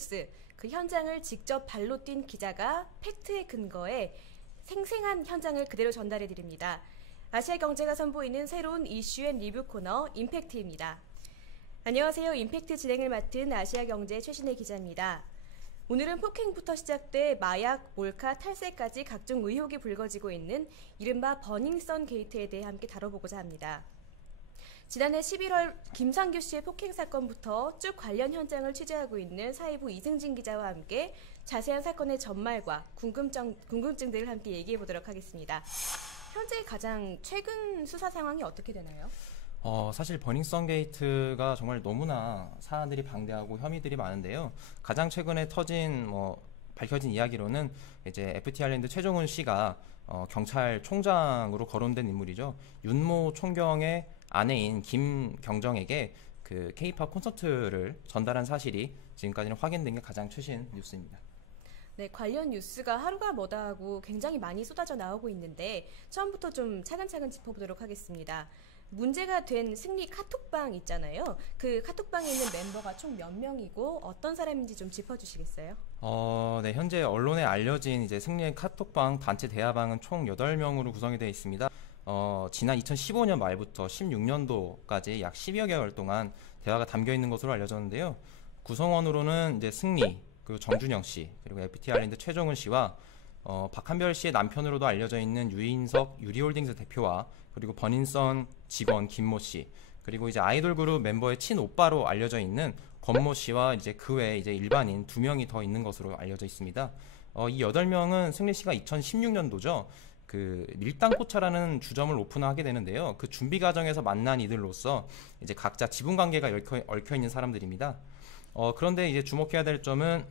뉴스, 그 현장을 직접 발로 뛴 기자가 팩트에 근거해 생생한 현장을 그대로 전달해 드립니다. 아시아경제가 선보이는 새로운 이슈 앤 리뷰 코너 임팩트입니다. 안녕하세요. 임팩트 진행을 맡은 아시아경제 최신혜 기자입니다. 오늘은 폭행부터 시작돼 마약, 몰카, 탈세까지 각종 의혹이 불거지고 있는 이른바 버닝썬 게이트에 대해 함께 다뤄보고자 합니다. 지난해 11월 김상규 씨의 폭행 사건부터 쭉 관련 현장을 취재하고 있는 사회부 이승진 기자와 함께 자세한 사건의 전말과 궁금증들을 함께 얘기해 보도록 하겠습니다. 현재 가장 최근 수사 상황이 어떻게 되나요? 사실 버닝썬 게이트가 정말 너무나 사안들이 방대하고 혐의들이 많은데요. 가장 최근에 밝혀진 이야기로는 이제 FT 아일랜드 최종훈 씨가 경찰총장으로 거론된 인물이죠. 윤모 총경의 아내인 김경정에게 그 K-팝 콘서트를 전달한 사실이 지금까지는 확인된 게 가장 최신 뉴스입니다. 네, 관련 뉴스가 하루가 뭐다 하고 굉장히 많이 쏟아져 나오고 있는데 처음부터 좀 차근차근 짚어보도록 하겠습니다. 문제가 된 승리 카톡방 있잖아요. 그 카톡방에 있는 멤버가 총 몇 명이고 어떤 사람인지 좀 짚어주시겠어요? 네, 현재 언론에 알려진 이제 승리의 카톡방 단체 대화방은 총 8명으로 구성이 되어 있습니다. 지난 2015년 말부터 16년도까지 약 10여 개월 동안 대화가 담겨 있는 것으로 알려졌는데요. 구성원으로는 이제 승리, 그리고 정준영 씨, 그리고 FT 아일랜드 최종훈 씨와 박한별 씨의 남편으로도 알려져 있는 유인석 유리홀딩스 대표와 그리고 버닝썬 직원 김모 씨, 그리고 이제 아이돌 그룹 멤버의 친오빠로 알려져 있는 권모 씨와 이제 그 외에 이제 일반인 2명이 더 있는 것으로 알려져 있습니다. 이 8명은 승리 씨가 2016년도죠. 그 밀당포차라는 주점을 오픈하게 되는데요. 그 준비 과정에서 만난 이들로서 이제 각자 지분 관계가 얽혀 있는 사람들입니다. 그런데 이제 주목해야 될 점은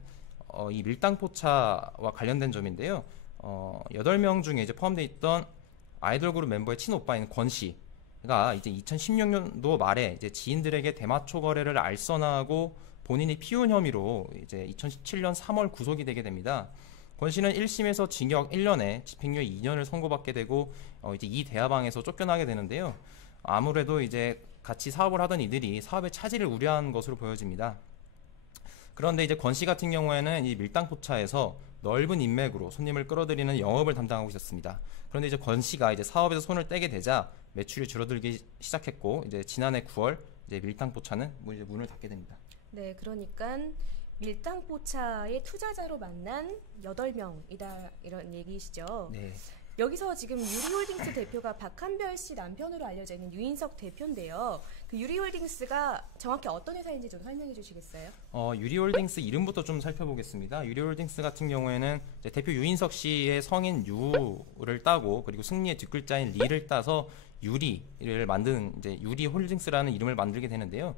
이 밀당포차와 관련된 점인데요. 8명 중에 이제 포함되어 있던 아이돌 그룹 멤버의 친오빠인 권 씨가 이제 2016년도 말에 이제 지인들에게 대마초 거래를 알선하고 본인이 피운 혐의로 이제 2017년 3월 구속이 되게 됩니다. 권 씨는 1심에서 징역 1년에 집행유예 2년을 선고받게 되고 이제 이 대화방에서 쫓겨나게 되는데요. 아무래도 이제 같이 사업을 하던 이들이 사업의 차질을 우려한 것으로 보여집니다. 그런데 이제 권 씨 같은 경우에는 이 밀당포차에서 넓은 인맥으로 손님을 끌어들이는 영업을 담당하고 있었습니다. 그런데 이제 권 씨가 이제 사업에서 손을 떼게 되자 매출이 줄어들기 시작했고 이제 지난해 9월 이제 밀당포차는 이제 문을 닫게 됩니다. 네, 그러니까 밀당포차의 투자자로 만난 8명이다 이런 얘기시죠. 네. 여기서 지금 유리홀딩스 대표가 박한별 씨 남편으로 알려져 있는 유인석 대표인데요. 그 유리홀딩스가 정확히 어떤 회사인지 좀 설명해 주시겠어요? 유리홀딩스 이름부터 좀 살펴보겠습니다. 유리홀딩스 같은 경우에는 이제 대표 유인석 씨의 성인 유를 따고 그리고 승리의 뒷글자인 리를 따서 유리를 만드는 이제 유리홀딩스라는 이름을 만들게 되는데요.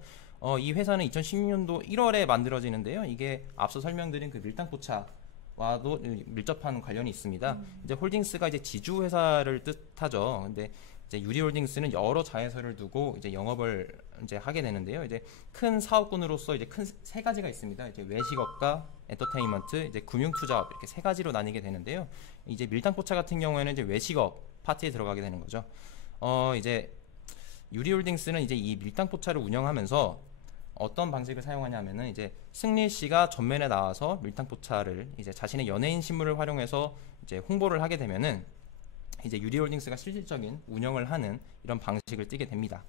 이 회사는 2016년도 1월에 만들어지는데요. 이게 앞서 설명드린 그 밀당포차 와도 밀접한 관련이 있습니다. 이제 홀딩스가 이제 지주 회사를 뜻하죠. 근데 이제 유리홀딩스는 여러 자회사를 두고 이제 영업을 이제 하게 되는데요. 이제 큰 사업군으로서 이제 큰 세 가지가 있습니다. 이제 외식업과 엔터테인먼트, 이제 금융투자업 이렇게 세 가지로 나뉘게 되는데요. 이제 밀당포차 같은 경우에는 이제 외식업 파트에 들어가게 되는 거죠. 이제 유리홀딩스는 이제 이 밀당포차를 운영하면서 어떤 방식을 사용하냐면은 이제 승리 씨가 전면에 나와서 밀당포차를 이제 자신의 연예인 신문을 활용해서 이제 홍보를 하게 되면은 이제 유리홀딩스가 실질적인 운영을 하는 이런 방식을 띠게 됩니다.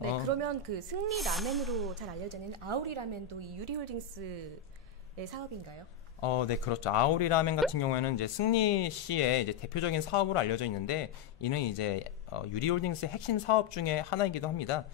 네, 그러면 그 승리 라멘으로 잘 알려져 있는 아우리 라멘도 이 유리홀딩스의 사업인가요? 네, 그렇죠. 아오리 라멘 같은 경우에는 이제 승리 씨의 이제 대표적인 사업으로 알려져 있는데 이는 이제 유리홀딩스의 핵심 사업 중에 하나이기도 합니다.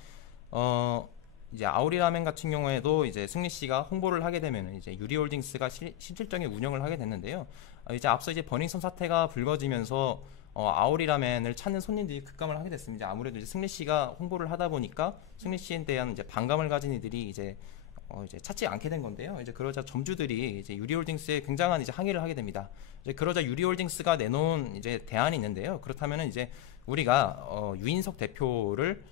이제 아오리 라멘 같은 경우에도 이제 승리 씨가 홍보를 하게 되면 이제 유리홀딩스가 실질적인 운영을 하게 됐는데요. 이제 앞서 이제 버닝썬 사태가 불거지면서 아오리 라멘을 찾는 손님들이 급감을 하게 됐습니다. 아무래도 이제 승리 씨가 홍보를 하다 보니까 승리 씨에 대한 이제 반감을 가진 이들이 이제 찾지 않게 된 건데요. 이제 그러자 점주들이 이제 유리홀딩스에 굉장한 이제 항의를 하게 됩니다. 이제 그러자 유리홀딩스가 내놓은 이제 대안이 있는데요. 그렇다면은 이제 우리가 유인석 대표를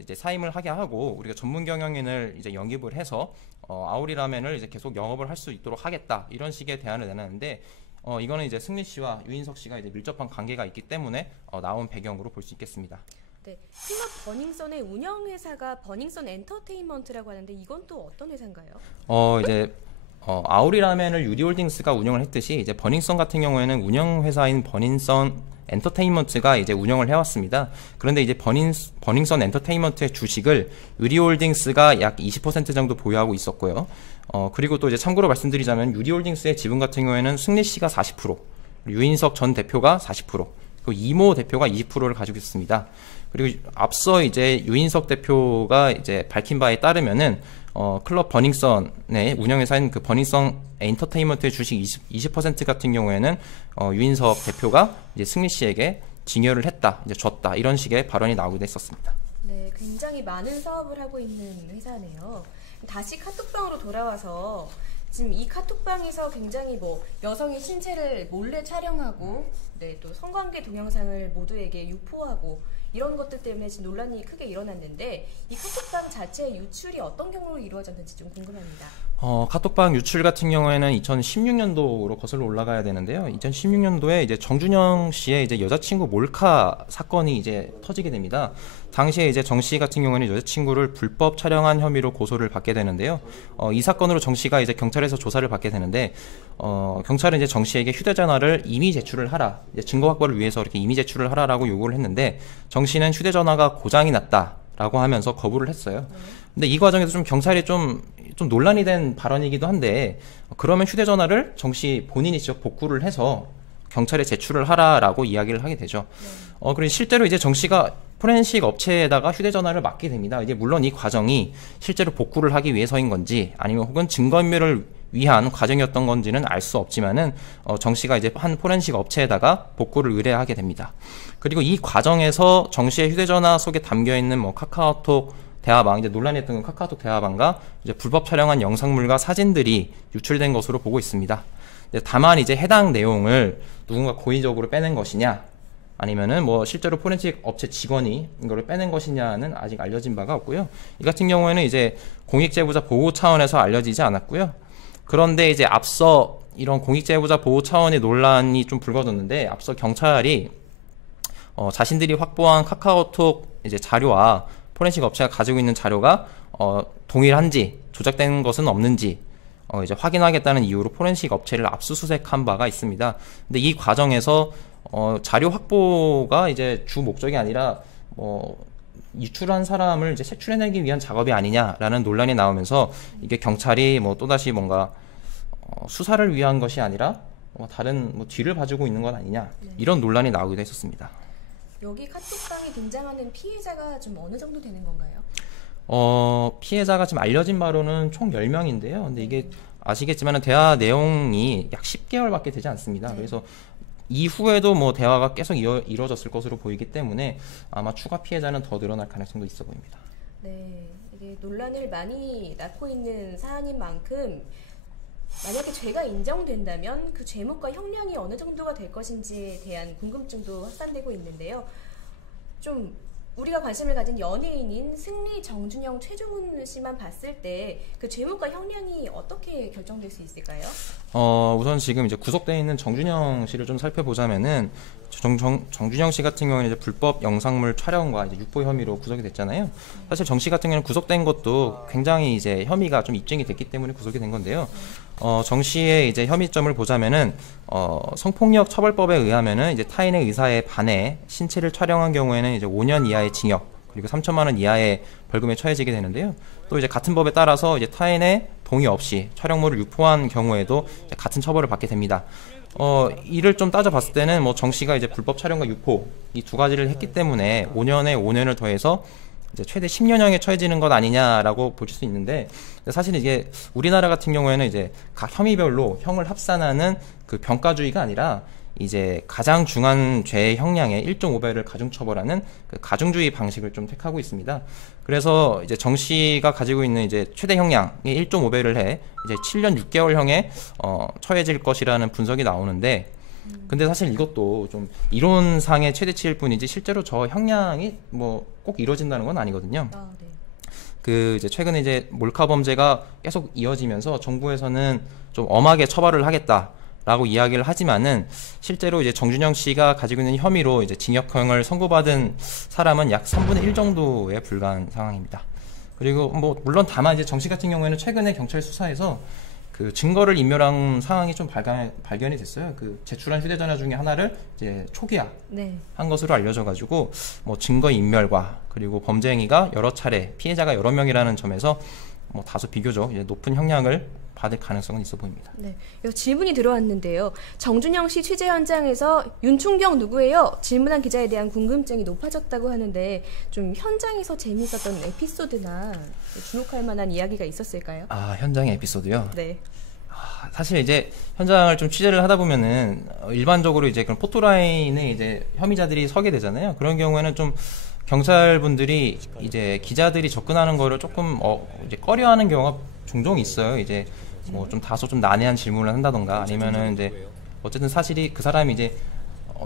이제 사임을 하게 하고 우리가 전문 경영인을 이제 영입을 해서 아오리 라멘을 이제 계속 영업을 할 수 있도록 하겠다 이런 식의 대안을 내놨는데 이거는 이제 승리 씨와 유인석 씨가 이제 밀접한 관계가 있기 때문에 나온 배경으로 볼 수 있겠습니다. 네, 클럽 버닝썬의 운영 회사가 버닝썬 엔터테인먼트라고 하는데 이건 또 어떤 회사인가요? 이제 아우리라멘을 유디홀딩스가 운영을 했듯이 이제 버닝썬 같은 경우에는 운영 회사인 버닝썬 엔터테인먼트가 이제 운영을 해왔습니다. 그런데 이제 버닝썬 엔터테인먼트의 주식을 유디홀딩스가 약 20% 정도 보유하고 있었고요. 그리고 또 이제 참고로 말씀드리자면 유디홀딩스의 지분 같은 경우에는 승리 씨가 40%, 유인석 전 대표가 40%, 그리고 이모 대표가 20%를 가지고 있습니다. 그리고 앞서 이제 유인석 대표가 이제 밝힌 바에 따르면은 클럽 버닝썬의 운영회사인 그 버닝썬 엔터테인먼트의 주식 20% 같은 경우에는 유인석 대표가 이제 승리 씨에게 증여를 했다, 이제 줬다, 이런 식의 발언이 나오기도 했었습니다. 네, 굉장히 많은 사업을 하고 있는 회사네요. 다시 카톡방으로 돌아와서 지금 이 카톡방에서 굉장히 뭐 여성의 신체를 몰래 촬영하고, 네, 또 성관계 동영상을 모두에게 유포하고 이런 것들 때문에 지금 논란이 크게 일어났는데, 이 카톡방 자체의 유출이 어떤 경우로 이루어졌는지 좀 궁금합니다. 카톡방 유출 같은 경우에는 2016년도로 거슬러 올라가야 되는데요. 2016년도에 이제 정준영 씨의 이제 여자친구 몰카 사건이 이제 터지게 됩니다. 당시에 이제 정 씨 같은 경우에는 여자친구를 불법 촬영한 혐의로 고소를 받게 되는데요. 이 사건으로 정 씨가 이제 경찰에서 조사를 받게 되는데, 경찰은 이제 정 씨에게 휴대전화를 임의 제출을 하라, 이제 증거 확보를 위해서 이렇게 임의 제출을 하라라고 요구를 했는데, 정 씨는 휴대전화가 고장이 났다라고 하면서 거부를 했어요. 근데 이 과정에서 좀 경찰이 좀 논란이 된 발언이기도 한데, 그러면 휴대전화를 정 씨 본인이 직접 복구를 해서 경찰에 제출을 하라라고 이야기를 하게 되죠. 그리고 실제로 이제 정 씨가 포렌식 업체에다가 휴대전화를 맡게 됩니다. 이제 물론 이 과정이 실제로 복구를 하기 위해서인 건지 아니면 혹은 증거인멸을 위한 과정이었던 건지는 알 수 없지만은 정 씨가 이제 한 포렌식 업체에다가 복구를 의뢰하게 됩니다. 그리고 이 과정에서 정 씨의 휴대전화 속에 담겨 있는 뭐 카카오톡 대화방, 이제 논란이 했던 건 카카오톡 대화방과 이제 불법 촬영한 영상물과 사진들이 유출된 것으로 보고 있습니다. 다만 이제 해당 내용을 누군가 고의적으로 빼낸 것이냐, 아니면은 뭐 실제로 포렌식 업체 직원이 이거를 빼낸 것이냐는 아직 알려진 바가 없고요. 이 같은 경우에는 이제 공익제보자 보호 차원에서 알려지지 않았고요. 그런데 이제 앞서 이런 공익제보자 보호 차원의 논란이 좀 불거졌는데, 앞서 경찰이 자신들이 확보한 카카오톡 이제 자료와 포렌식 업체가 가지고 있는 자료가 동일한지, 조작된 것은 없는지 이제 확인하겠다는 이유로 포렌식 업체를 압수수색한 바가 있습니다. 근데 이 과정에서 자료 확보가 이제 주 목적이 아니라 유출한 사람을 이제 색출해내기 위한 작업이 아니냐라는 논란이 나오면서, 이게 경찰이 뭐 또다시 뭔가 수사를 위한 것이 아니라 다른 뭐 뒤를 봐주고 있는 것 아니냐, 이런 논란이 나오기도 했었습니다. 여기 카톡방에 등장하는 피해자가 좀 어느 정도 되는 건가요? 피해자가 지금 알려진 바로는 총 10명인데요. 근데 이게 아시겠지만 대화 내용이 약 10개월밖에 되지 않습니다. 네. 그래서 이후에도 뭐 대화가 계속 이루어졌을 것으로 보이기 때문에 아마 추가 피해자는 더 늘어날 가능성도 있어 보입니다. 네, 이게 논란을 많이 낳고 있는 사안인 만큼 만약에 죄가 인정된다면 그 죄목과 형량이 어느 정도가 될 것인지에 대한 궁금증도 확산되고 있는데요. 좀 우리가 관심을 가진 연예인인 승리, 정준영, 최종훈 씨만 봤을 때 그 죄목과 형량이 어떻게 결정될 수 있을까요? 우선 지금 이제 구속되어 있는 정준영 씨를 좀 살펴보자면은, 정준영 씨 같은 경우는 이제 불법 영상물 촬영과 이제 유포 혐의로 구속이 됐잖아요. 사실 정 씨 같은 경우는 구속된 것도 굉장히 이제 혐의가 좀 입증이 됐기 때문에 구속이 된 건데요. 정 씨의 이제 혐의점을 보자면은, 성폭력 처벌법에 의하면은 이제 타인의 의사에 반해 신체를 촬영한 경우에는 이제 5년 이하의 징역, 그리고 3천만 원 이하의 벌금에 처해지게 되는데요. 또 이제 같은 법에 따라서 이제 타인의 동의 없이 촬영물을 유포한 경우에도 이제 같은 처벌을 받게 됩니다. 이를 좀 따져봤을 때는 뭐 정 씨가 이제 불법 촬영과 유포 이 두 가지를 했기 때문에 5년에 5년을 더해서 이제 최대 10년형에 처해지는 것 아니냐라고 볼 수 있는데, 사실 이게 우리나라 같은 경우에는 이제 각 혐의별로 형을 합산하는 그 병가주의가 아니라 이제 가장 중한 죄의 형량의 1.5배를 가중처벌하는 그 가중주의 방식을 좀 택하고 있습니다. 그래서 이제 정 씨가 가지고 있는 이제 최대 형량의 1.5배를 해 이제 7년 6개월형에 처해질 것이라는 분석이 나오는데, 근데 사실 이것도 좀 이론상의 최대치일 뿐이지 실제로 저 형량이 뭐 꼭 이루어진다는 건 아니거든요. 네. 그 이제 최근에 이제 몰카 범죄가 계속 이어지면서 정부에서는 좀 엄하게 처벌을 하겠다라고 이야기를 하지만은, 실제로 이제 정준영 씨가 가지고 있는 혐의로 이제 징역형을 선고받은 사람은 약 3분의 1 정도에 불과한 상황입니다. 그리고 뭐 물론 다만 이제 정 씨 같은 경우에는 최근에 경찰 수사에서 그 증거를 인멸한 상황이 좀 발견이 됐어요. 그 제출한 휴대전화 중에 하나를 이제 초기화 네. 한 것으로 알려져가지고 뭐 증거 인멸과 그리고 범죄 행위가 여러 차례 피해자가 여러 명이라는 점에서 뭐 다소 비교적 이제 높은 형량을 받을 가능성은 있어 보입니다. 네. 질문이 들어왔는데요. 정준영 씨 취재 현장에서 윤충경 누구예요? 질문한 기자에 대한 궁금증이 높아졌다고 하는데 좀 현장에서 재미있었던 에피소드나 주목할 만한 이야기가 있었을까요? 아, 현장의 에피소드요? 네. 사실 이제 현장을 좀 취재를 하다 보면은 일반적으로 이제 그런 포토라인에 이제 혐의자들이 서게 되잖아요. 그런 경우에는 좀 경찰분들이 이제 기자들이 접근하는 거를 조금 이제 꺼려하는 경우가 종종 있어요. 이제 뭐 좀 다소 좀 난해한 질문을 한다던가 아니면은 이제 어쨌든 사실이 그 사람이 이제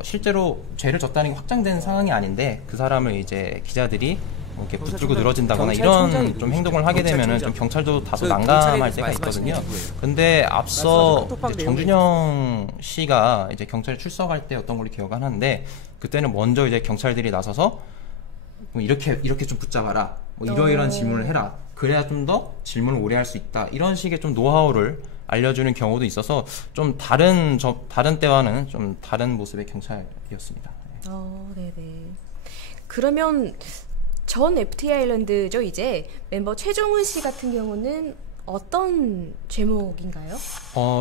실제로 죄를 졌다는 게 확정된 상황이 아닌데 그 사람을 이제 기자들이 뭐 이렇게 붙들고 늘어진다거나 이런 좀 행동을 하게 되면은 좀 경찰도 다소 난감할 때가 있거든요. 근데 앞서 이제 정준영 씨가 이제 경찰에 출석할 때 어떤 걸 기억하는데 그때는 먼저 이제 경찰들이 나서서 뭐 이렇게 좀 붙잡아라. 뭐 이러이러한 질문을 해라. 그래야 좀 더 질문을 오래 할 수 있다. 이런 식의 좀 노하우를 알려주는 경우도 있어서 좀 다른 때와는 좀 다른 모습의 경찰이었습니다. 네네. 그러면 전 FT 아일랜드죠 이제 멤버 최종훈 씨 같은 경우는 어떤 제목인가요?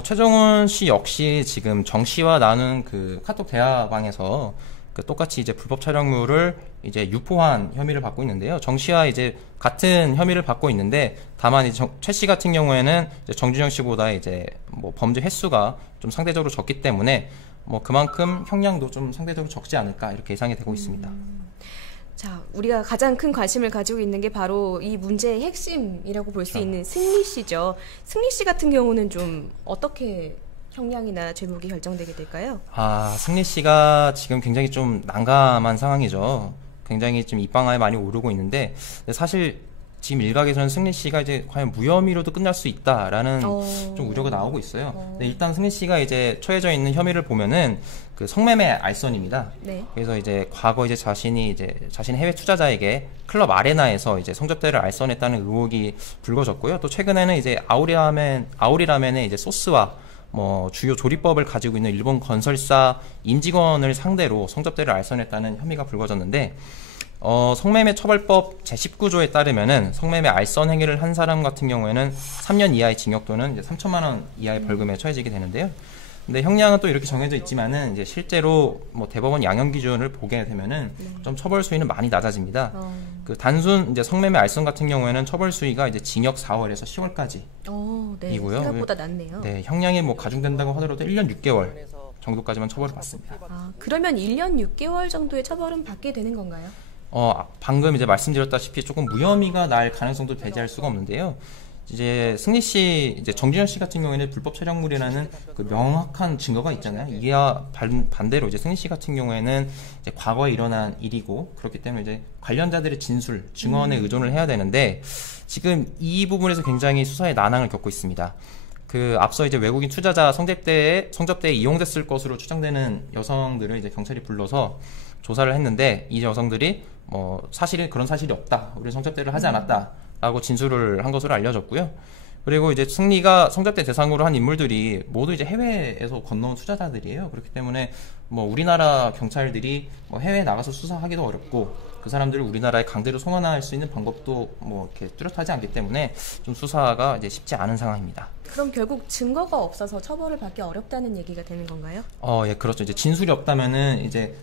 최종훈 씨 역시 지금 정 씨와 나눈 그 카톡 대화방에서 그 똑같이 이제 불법 촬영물을 이제 유포한 혐의를 받고 있는데요. 정 씨와 이제 같은 혐의를 받고 있는데 다만 이제 최 씨 같은 경우에는 이제 정준영 씨보다 이제 뭐 범죄 횟수가 좀 상대적으로 적기 때문에 뭐 그만큼 형량도 좀 상대적으로 적지 않을까 이렇게 예상이 되고 있습니다. 자, 우리가 가장 큰 관심을 가지고 있는 게 바로 이 문제의 핵심이라고 볼 수 있는 승리 씨죠. 승리 씨 같은 경우는 좀 어떻게 형량이나 제목이 결정되게 될까요? 승리 씨가 지금 굉장히 좀 난감한 상황이죠. 굉장히 좀 입방아에 많이 오르고 있는데 사실 지금 일각에서는 승리 씨가 이제 과연 무혐의로도 끝날 수 있다라는 좀 우려가 나오고 있어요. 근데 일단 승리 씨가 이제 처해져 있는 혐의를 보면은 그 성매매 알선입니다. 네. 그래서 이제 과거 이제 자신의 해외 투자자에게 클럽 아레나에서 이제 성접대를 알선했다는 의혹이 불거졌고요. 또 최근에는 이제 아우리라멘의 이제 소스와 뭐 주요 조리법을 가지고 있는 일본 건설사 임직원을 상대로 성접대를 알선했다는 혐의가 불거졌는데 성매매 처벌법 제19조에 따르면은 성매매 알선 행위를 한 사람 같은 경우에는 3년 이하의 징역 또는 이제 3천만 원 이하의 벌금에 처해지게 되는데요. 근데 형량은 또 이렇게 정해져 있지만은 이제 실제로 뭐 대법원 양형 기준을 보게 되면은 좀 처벌 수위는 많이 낮아집니다. 그 단순 이제 성매매 알선 같은 경우에는 처벌 수위가 이제 징역 4월에서 10월까지 네. 이고요. 생각보다 낮네요. 네, 형량이 뭐 가중된다고 하더라도 1년 6개월 정도까지만 처벌을 받습니다. 그러면 1년 6개월 정도의 처벌은 받게 되는 건가요? 방금 이제 말씀드렸다시피 조금 무혐의가 날 가능성도 배제할 수가 없는데요. 이제 승리 씨, 이제 정준영 씨 같은 경우에는 불법 촬영물이라는 그 명확한 증거가 있잖아요. 이와 반대로 이제 승리 씨 같은 경우에는 이제 과거에 일어난 일이고 그렇기 때문에 이제 관련자들의 진술, 증언에 의존을 해야 되는데 지금 이 부분에서 굉장히 수사에 난항을 겪고 있습니다. 그 앞서 이제 외국인 투자자 성접대에 이용됐을 것으로 추정되는 여성들을 이제 경찰이 불러서 조사를 했는데 이 여성들이 뭐 그런 사실이 없다. 우리는 성접대를 하지 않았다라고 진술을 한 것으로 알려졌고요. 그리고 이제 승리가 성접대 대상으로 한 인물들이 모두 이제 해외에서 건너온 투자자들이에요. 그렇기 때문에 뭐 우리나라 경찰들이 뭐 해외에 나가서 수사하기도 어렵고 그 사람들을 우리나라에 강제로 송환할 수 있는 방법도 뭐 이렇게 뚜렷하지 않기 때문에 좀 수사가 이제 쉽지 않은 상황입니다. 그럼 결국 증거가 없어서 처벌을 받기 어렵다는 얘기가 되는 건가요? 예, 그렇죠. 이제 진술이 없다면은 이제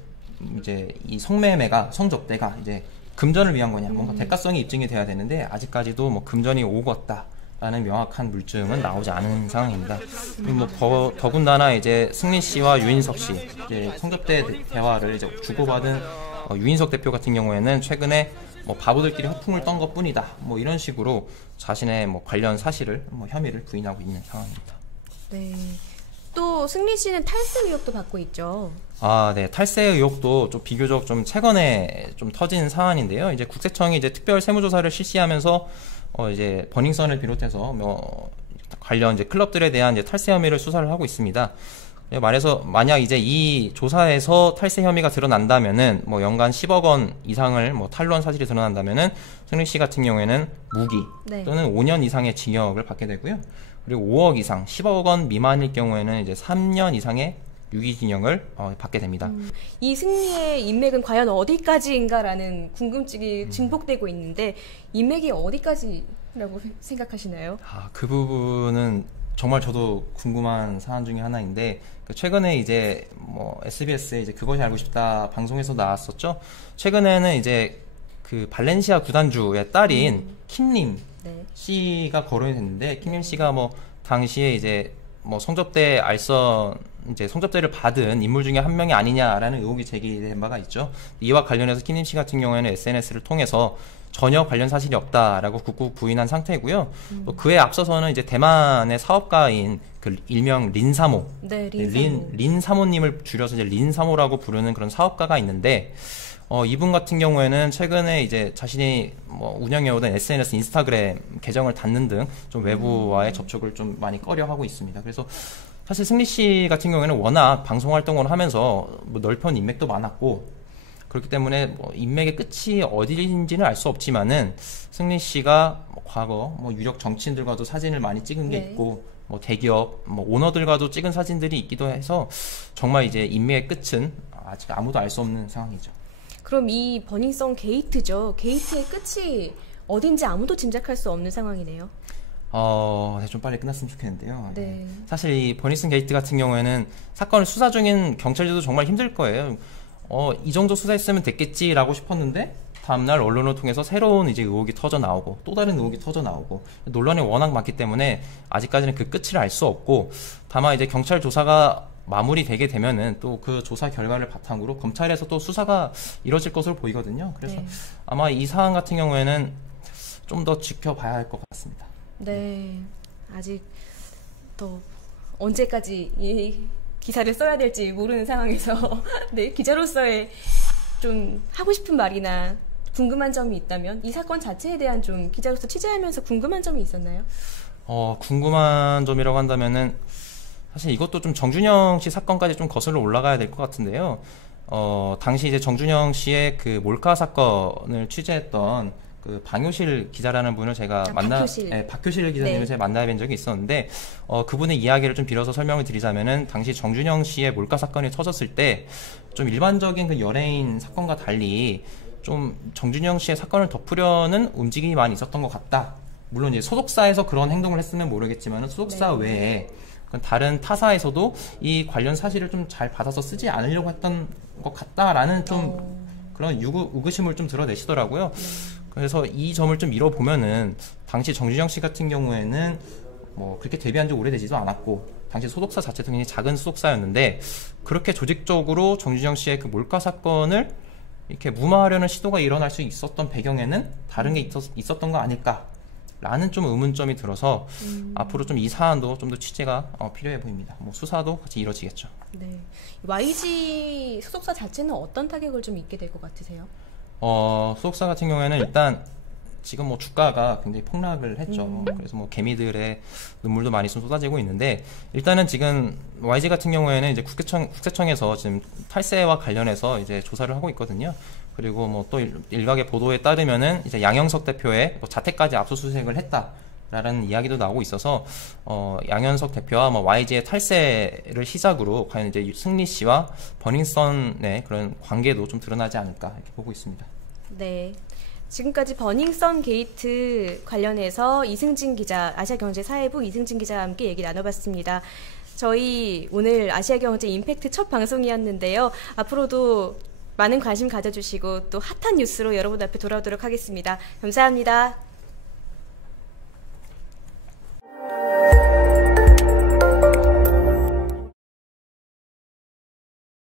이 성접대가 이제 금전을 위한 거냐, 뭔가 대가성이 입증이 돼야 되는데 아직까지도 뭐 금전이 오갔다라는 명확한 물증은 나오지 않은 상황입니다. 뭐 더군다나 이제 승리 씨와 유인석 씨 이제 성접대 대화를 이제 주고받은 유인석 대표 같은 경우에는 최근에 뭐 바보들끼리 허풍을 떤 것뿐이다, 뭐 이런 식으로 자신의 뭐 관련 사실을 혐의를 부인하고 있는 상황입니다. 네. 또 승리 씨는 탈세 의혹도 받고 있죠. 네. 탈세 의혹도 좀 비교적 좀 최근에 좀 터진 사안인데요. 이제 국세청이 이제 특별 세무조사를 실시하면서 이제 버닝썬을 비롯해서 뭐 관련 이제 클럽들에 대한 이제 탈세 혐의를 수사를 하고 있습니다. 말해서 만약 이제 이 조사에서 탈세 혐의가 드러난다면은 뭐 연간 10억 원 이상을 뭐 탈루한 사실이 드러난다면은 승리 씨 같은 경우에는 무기 또는 5년 이상의 징역을 받게 되고요. 그리고 5억 이상, 10억 원 미만일 경우에는 이제 3년 이상의 유기징역을 받게 됩니다. 이 승리의 인맥은 과연 어디까지인가라는 궁금증이 증폭되고 있는데 인맥이 어디까지라고 생각하시나요? 그 부분은 정말 저도 궁금한 사안 중에 하나인데 최근에 이제 뭐 SBS의 이제 그것이 알고 싶다 방송에서 나왔었죠. 최근에는 이제 그 발렌시아 구단주의 딸인 킴님 네. 씨가 거론이 됐는데 킴님 씨가 뭐 당시에 이제 뭐 성접대 알선 이제 성접대를 받은 인물 중에 한 명이 아니냐라는 의혹이 제기된 바가 있죠. 이와 관련해서 킴님 씨 같은 경우에는 SNS를 통해서 전혀 관련 사실이 없다라고 굳고 부인한 상태고요. 또 그에 앞서서는 이제 대만의 사업가인 그 일명 린사모, 네, 린사모님을 줄여서 이제 린사모라고 부르는 그런 사업가가 있는데 이분 같은 경우에는 최근에 이제 자신이 뭐 운영해오던 SNS, 인스타그램 계정을 닫는 등 좀 외부와의 접촉을 좀 많이 꺼려하고 있습니다. 그래서 사실 승리 씨 같은 경우에는 워낙 방송 활동을 하면서 뭐 넓은 인맥도 많았고 그렇기 때문에 뭐 인맥의 끝이 어디인지는 알 수 없지만은 승리 씨가 뭐 과거 뭐 유력 정치인들과도 사진을 많이 찍은 게 네. 있고 뭐 대기업 뭐 오너들과도 찍은 사진들이 있기도 해서 정말 이제 인맥의 끝은 아직 아무도 알 수 없는 상황이죠. 그럼 이 버닝썬 게이트죠. 게이트의 끝이 어딘지 아무도 짐작할 수 없는 상황이네요. 네, 좀 빨리 끝났으면 좋겠는데요. 네. 사실 이 버닝썬 게이트 같은 경우에는 사건을 수사 중인 경찰들도 정말 힘들 거예요. 이 정도 수사했으면 됐겠지라고 싶었는데 다음날 언론을 통해서 새로운 이제 의혹이 터져 나오고 또 다른 의혹이 터져 나오고 논란이 워낙 많기 때문에 아직까지는 그 끝을 알 수 없고 다만 이제 경찰 조사가 마무리되게 되면은 또 그 조사 결과를 바탕으로 검찰에서 또 수사가 이뤄질 것으로 보이거든요. 그래서 네. 아마 이 사안 같은 경우에는 좀 더 지켜봐야 할 것 같습니다. 네. 아직 더 언제까지 이 기사를 써야 될지 모르는 상황에서 네, 기자로서의 좀 하고 싶은 말이나 궁금한 점이 있다면 이 사건 자체에 대한 좀 기자로서 취재하면서 궁금한 점이 있었나요? 궁금한 점이라고 한다면은 사실 이것도 좀 정준영 씨 사건까지 좀 거슬러 올라가야 될 것 같은데요. 당시 이제 정준영 씨의 그 몰카 사건을 취재했던 그 방효실 기자라는 분을 제가 박효실 기자님을 네. 제가 만나뵌 적이 있었는데 그분의 이야기를 좀 빌어서 설명을 드리자면은 당시 정준영 씨의 몰카 사건이 터졌을 때 좀 일반적인 그 연예인 사건과 달리 좀 정준영 씨의 사건을 덮으려는 움직임이 많이 있었던 것 같다. 물론 이제 소속사에서 그런 행동을 했으면 모르겠지만 소속사 네. 외에 다른 타사에서도 이 관련 사실을 좀 잘 받아서 쓰지 않으려고 했던 것 같다라는 좀 그런 의구심을 좀 드러내시더라고요. 그래서 이 점을 좀 밀어보면은 당시 정준영 씨 같은 경우에는 뭐 그렇게 데뷔한 지 오래되지도 않았고 당시 소속사 자체도 굉장히 작은 소속사였는데 그렇게 조직적으로 정준영 씨의 그 몰카 사건을 이렇게 무마하려는 시도가 일어날 수 있었던 배경에는 다른 게 있었던 거 아닐까라는 좀 의문점이 들어서 앞으로 좀 이 사안도 좀 더 취재가 필요해 보입니다. 뭐 수사도 같이 이루어지겠죠. 네. YG 소속사 자체는 어떤 타격을 좀 입게 될 것 같으세요? 소속사 같은 경우에는 일단 지금 뭐 주가가 굉장히 폭락을 했죠. 그래서 뭐 개미들의 눈물도 많이 좀 쏟아지고 있는데 일단은 지금 YG 같은 경우에는 이제 국세청에서 지금 탈세와 관련해서 이제 조사를 하고 있거든요. 그리고 뭐 또 일각의 보도에 따르면은 이제 양현석 대표의 뭐 자택까지 압수수색을 했다라는 이야기도 나오고 있어서 양현석 대표와 뭐 YG의 탈세를 시작으로 과연 이제 승리 씨와 버닝썬의 그런 관계도 좀 드러나지 않을까 이렇게 보고 있습니다. 네. 지금까지 버닝썬 게이트 관련해서 이승진 기자, 아시아경제사회부 이승진 기자와 함께 얘기 나눠봤습니다. 저희 오늘 아시아경제 임팩트 첫 방송이었는데요. 앞으로도 많은 관심 가져주시고 또 핫한 뉴스로 여러분 앞에 돌아오도록 하겠습니다. 감사합니다.